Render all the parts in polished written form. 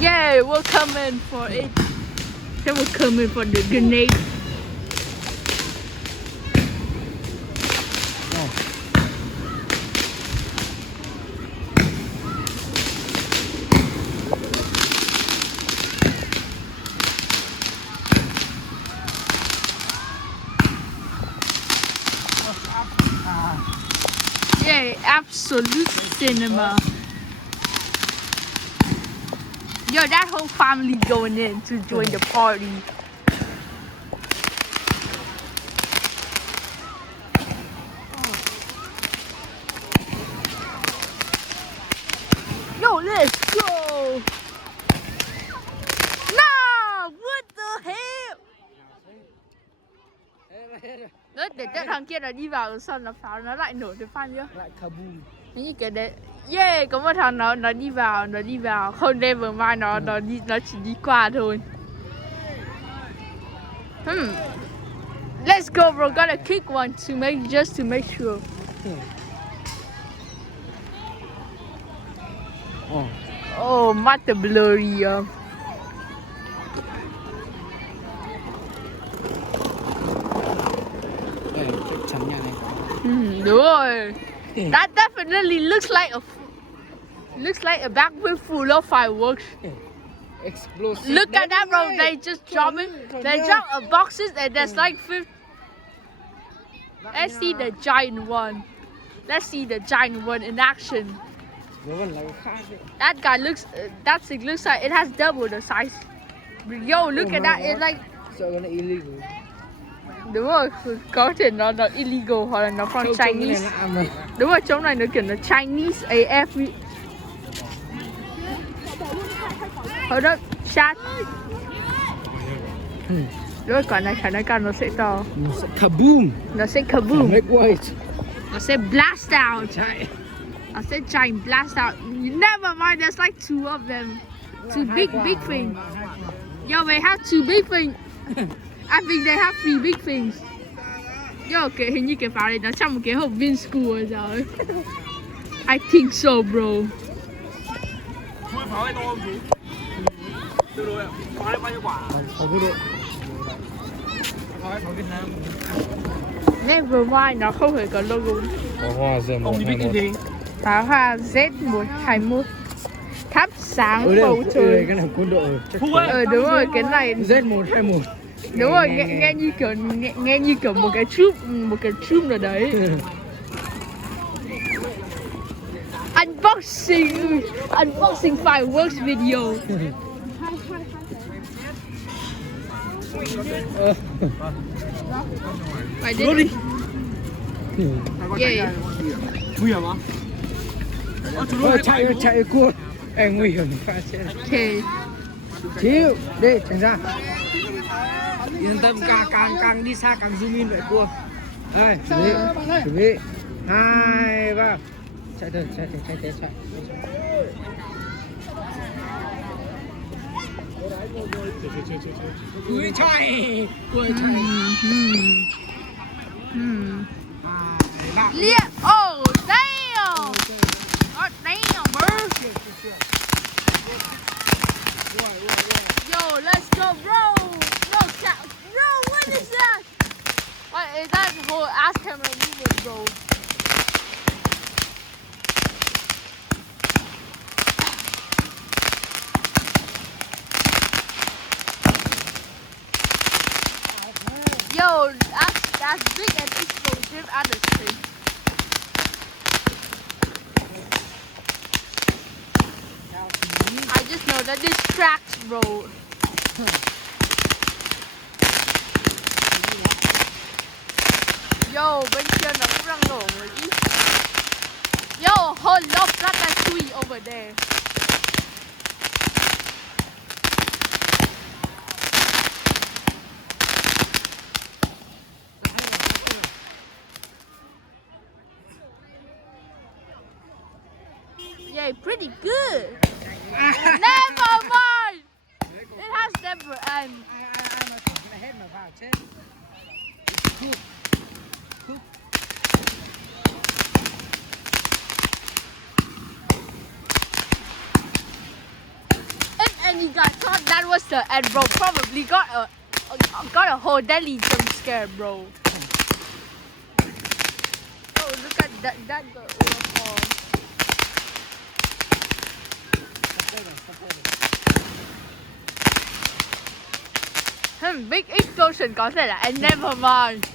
Yeah, we're coming for it. They were coming for the grenade. Yeah, absolute cinema. Yo, that whole family going in to join the party. Yo, let's go. No, what the hell? Đó, để cho thằng kia là đi vào xong là pháo nó lại nổ cái fan nhá. Lại kaboom. Như cái đấy. Yeah, có một thằng nó đi vào, không never mind, nó chỉ đi qua thôi. Let's go, bro. Gotta kick one just to make sure. Oh, mắt the blurry. Đúng rồi. That definitely looks like a backwood full of fireworks. Explosive. Look at that, bro. They just dropping. They drop boxes and there's like 50. Let's see the giant one. Let's see the giant one in action. That guy looks. That thing looks like it has double the size. Yo, look at that. It's like. Sợ nó illegal. Đúng rồi, có thể nó illegal hoặc là nó from Chinese. Đúng rồi, trong này nó kiểu nó Chinese AF. Hold up, chat. Đúng rồi, quả này khả năng cao nó sẽ to. Nó sẽ kaboom. Nó sẽ kaboom. Make way. Nó sẽ blast out. Nó sẽ giant blast out. Never mind, there's like two of them. Two big things. Yo, they have two big things. I think they have three big things. Yo, cái hình như cái pháo này nó trong một cái hộp viên school rồi. I think so, bro. Pháo này to không chú? Từ đôi ạ. Pháo này bao nhiêu quả? Pháo Việt Nam. Pháo Việt Nam. Never mind, nó không hề có logo. Pháo hoa Z121. Ông thì biết cái gì? Pháo hoa Z121. Thắp sáng bầu trời. Cái này quân đội. Đúng rồi, cái này Z121. đúng rồi, nghe như kiểu một cái troop nào đấy. Unboxing fireworks video. Phải đi. Yeah. Nguy hiểm không? Chạy cua. Nguy hiểm phát chết. Okay. Chịu, đi, tránh ra. Yên tâm, càng đi xa càng zoom in vậy cua. Đây, chuẩn bị. 2, 3. Chạy. Cua chạy. Yeah. Oh, damn. God damn, bro. Yo, let's go, bro. No, bro, what is that? What is that whole ass camera moving, bro? Yo, that's big and explosive at the same. I just know that this tracks, bro. Yo, bên kia nó cũng đang nổ rồi chứ. Yo, whole lot of ratatouille over there. Yeah, pretty good. Never mind. It has never end. It any guy thought that was the end, bro, probably got a whole deadly jump scare, bro. Oh, look at that girl. Big explosion có thể là and never mind.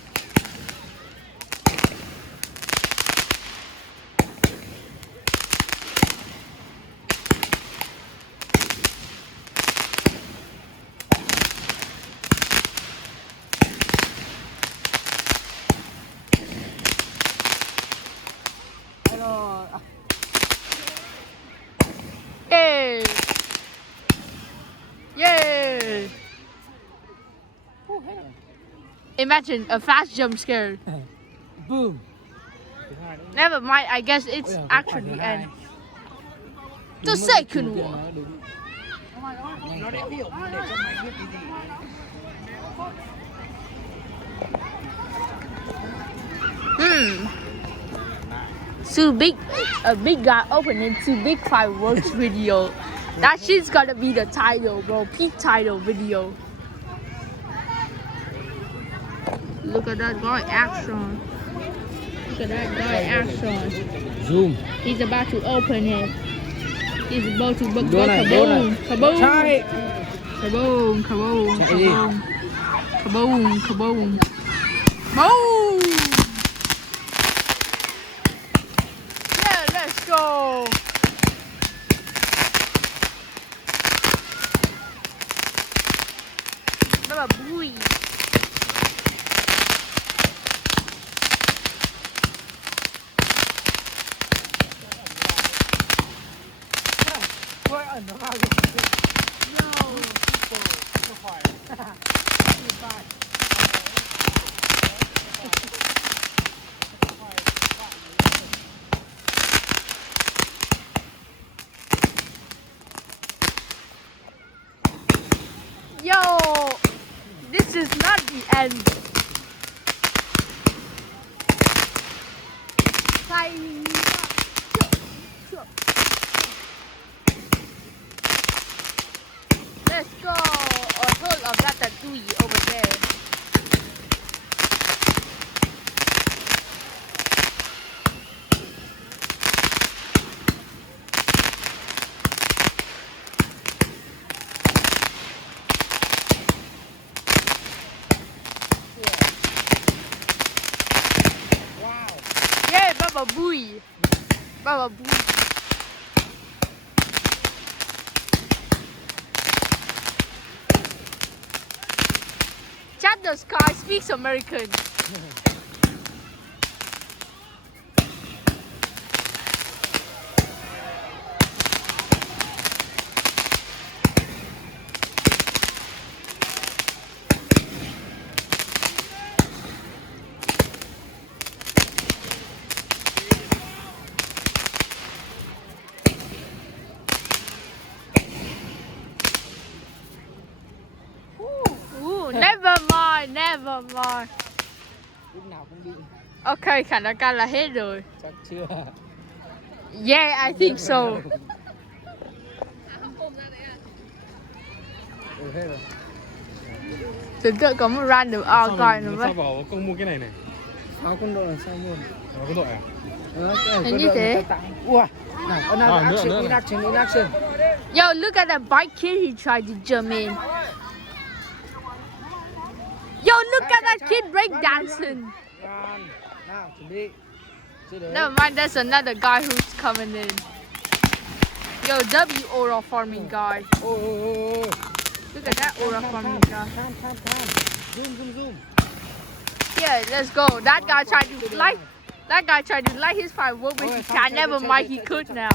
Yay! Yay! Imagine a fast jump scare. Boom. Never mind, I guess it's actually end. The second one. Nó để ví dụ để cho mày biết cái gì. Too big, a big guy opening too big fireworks video. That shit's gonna be the title, bro. Peak title video. Look at that guy action. Look at that guy action. Zoom. He's about to open it. He's about to go kaboom. Kaboom. Chạy. Kaboom. Kaboom. Chạy đi. Kaboom. Kaboom. Kaboom. Boom. Yeah, let's go. Baba booey. Yo, this is not the end. Let's go. A whole of ratatouille over there. Yeah, Baba Booey. Baba Booey. Chat the Sky speaks American. Never mind, never mind. Lúc nào cũng bị. Okay, khả năng cao là hết rồi. Chắc chưa. Yeah, I think so. Hết rồi. Tưởng tượng có một random coi nữa vậy. Sao bảo con mua cái này này? Áo quân đội là sao luôn? Nó có đội à? Hình như thế. Ua. Nào, another action, in action. Yo, look at that bike kid he tried to jump in. Yo, look at that kid breakdancing. Nào, chuẩn bị. Never mind, there's another guy who's coming in. Yo, W aura farming guy. Look at that aura farming guy. Zoom. Yeah, let's go. That guy tried to light his firework, but he can't. Never mind, he could now.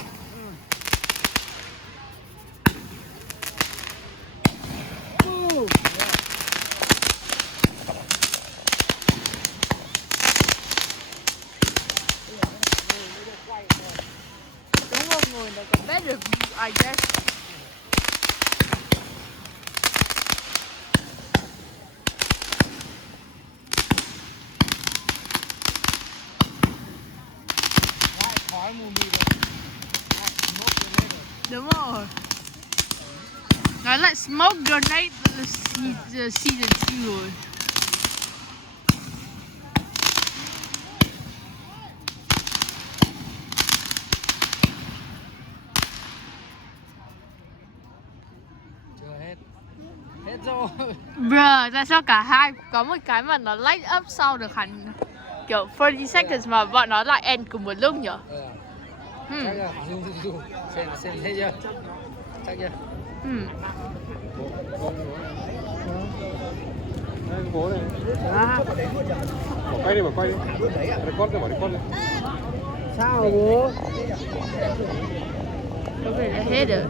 Like a better view, I guess. Đúng rồi. Nó lại smoke grenade season 2 rồi. Chưa hết. Hết rồi. Bruh, tại sao cả hai có một cái mà nó light up sau được hẳn kiểu 30 seconds mà bọn nó lại end cùng một lúc nhỉ? Chắc chưa? Zoom. Xem thấy chưa? Chắc chưa? Đây bố này. Bỏ quay đi, record đi. Sao bố? Có vẻ là hết rồi.